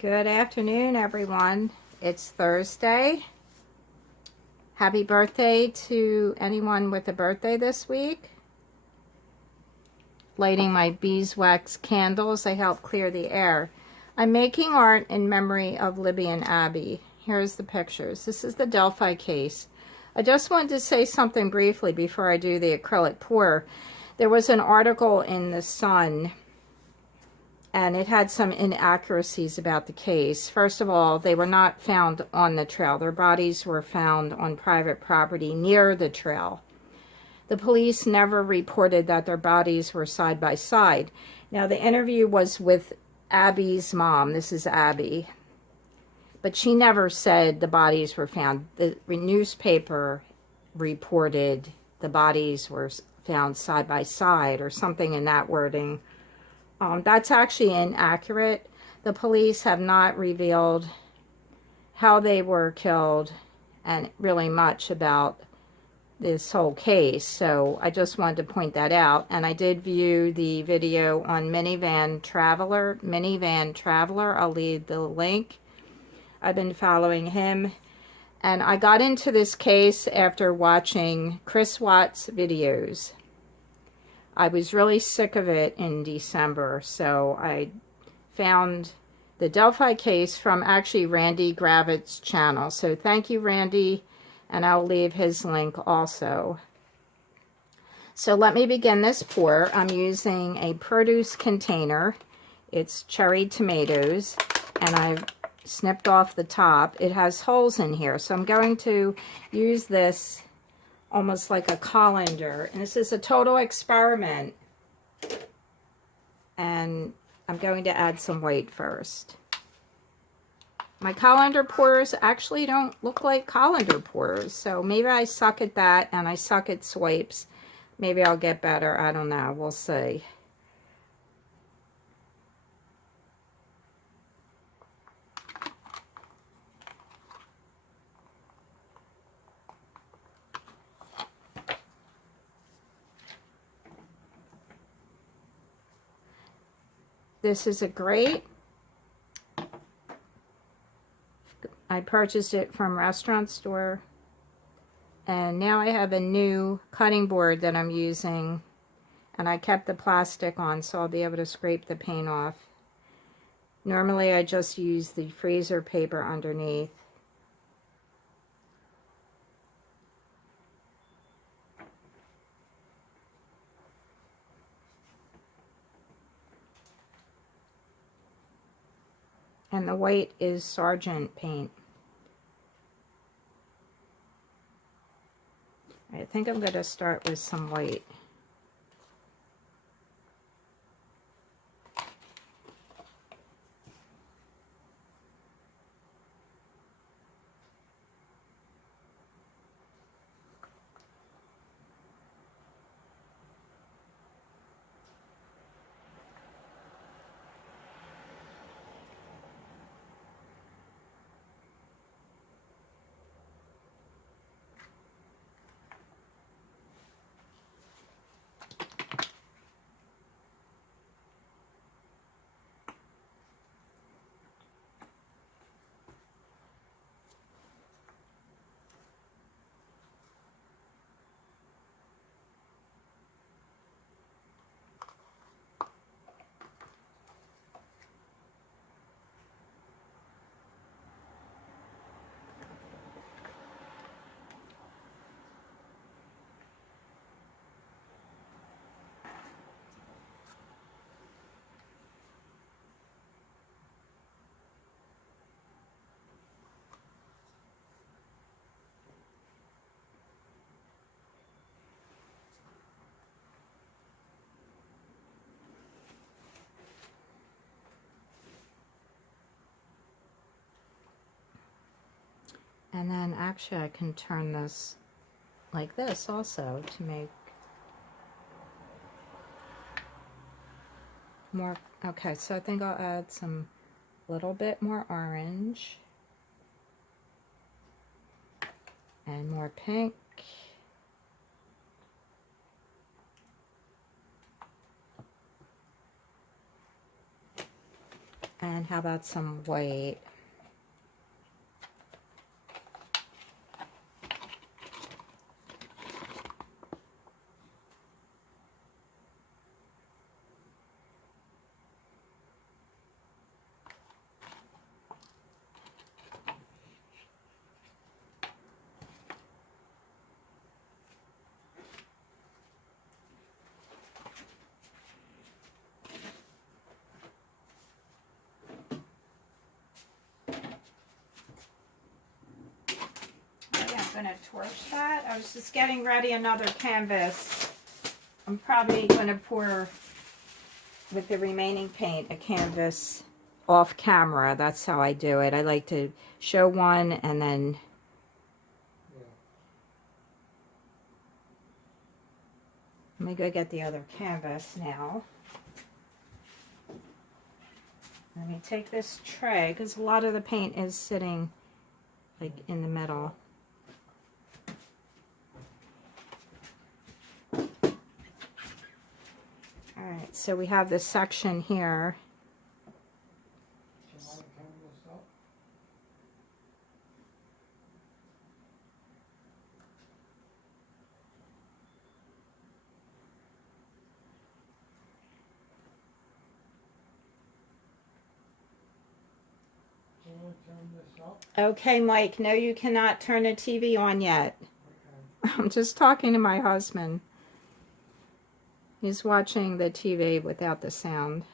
Good afternoon, everyone. It's Thursday. Happy birthday to anyone with a birthday this week. Lighting my beeswax candles. They help clear the air. I'm making art in memory of Libby and Abby. Here's the pictures. This is the Delphi case. I just wanted to say something briefly before I do the acrylic pour. There was an article in the Sun, and it had some inaccuracies about the case. First of all, they were not found on the trail. Their bodies were found on private property near the trail. The police never reported that their bodies were side by side. Now, the interview was with Abby's mom. This is Abby. But she never said the bodies were found. The newspaper reported the bodies were found side by side or something in that wording. That's actually inaccurate. The police have not revealed how they were killed and really much about this whole case. So I just wanted to point that out. And I did view the video on Minivan Traveler. I'll leave the link. I've been following him. And I got into this case after watching Chris Watts' videos. I was really sick of it in December, so I found the Delphi case from actually Randy Gravitt's channel. So thank you, Randy, and I'll leave his link also. So let me begin this pour. I'm using a produce container. It's cherry tomatoes, and I've snipped off the top. It has holes in here, so I'm going to use this almost like a colander, and this is a total experiment, and I'm going to add some weight first. My colander pours actually don't look like colander pours, so maybe I suck at that and I suck at swipes. Maybe I'll get better. I don't know. We'll see. This is a grate. I purchased it from Restaurant Store. And now I have a new cutting board that I'm using. And I kept the plastic on so I'll be able to scrape the paint off. Normally I just use the freezer paper underneath. And the white is Sargent paint. I think I'm going to start with some white. And then actually I can turn this like this also to make more. Okay, so I think I'll add some little bit more orange and more pink. And how about some white? I'm going to torch that. I was just getting ready another canvas. I'm probably going to pour, with the remaining paint, a canvas off camera. That's how I do it. I like to show one and then let me go get the other canvas now. Let me take this tray because a lot of the paint is sitting like in the middle. Alright, so we have this section here. Okay, Mike, no, you cannot turn the TV on yet. Okay. I'm just talking to my husband. He's watching the TV without the sound.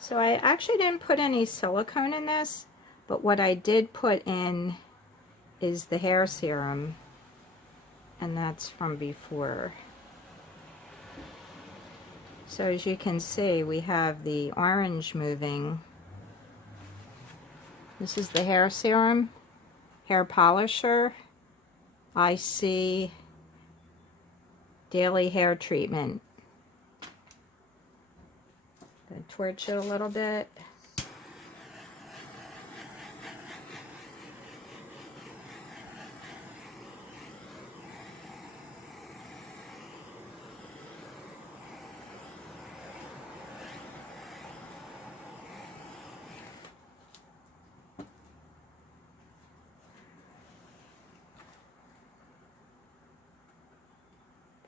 So I actually didn't put any silicone in this, but what I did put in is the hair serum, and that's from before. So as you can see, we have the orange moving. This is the hair serum, hair polisher, IC, daily hair treatment. Gonna torch it a little bit.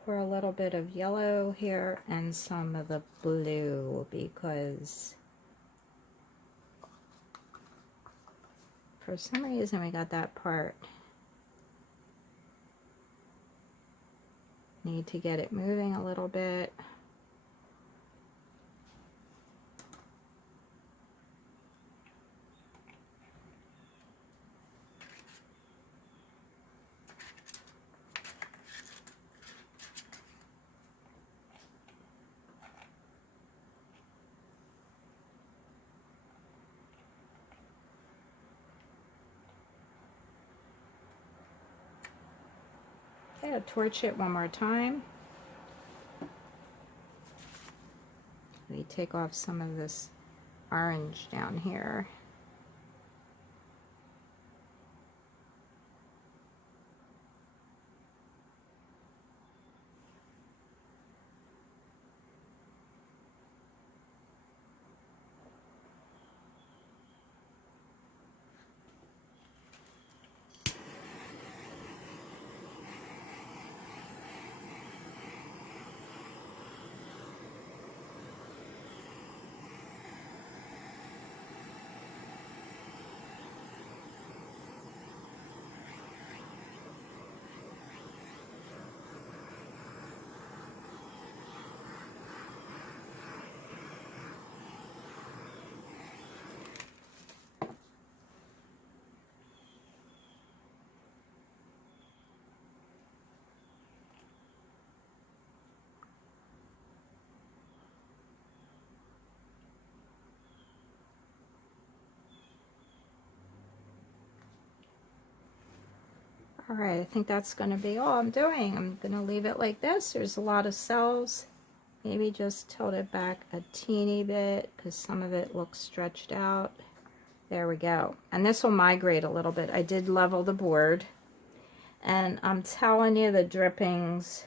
Pour a little bit of yellow here and some of the blue because for some reason we got that part. Need to get it moving a little bit. Okay, I'll torch it one more time. We take off some of this orange down here. Alright, I think that's going to be all I'm doing. I'm going to leave it like this. There's a lot of cells Maybe just tilt it back a teeny bit because some of it looks stretched out. There we go. And this will migrate a little bit. I did level the board. And I'm telling you, the drippings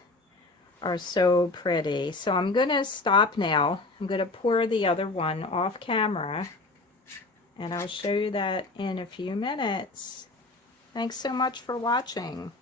are so pretty. So I'm going to stop now. I'm going to pour the other one off camera. And I'll show you that in a few minutes. Thanks so much for watching.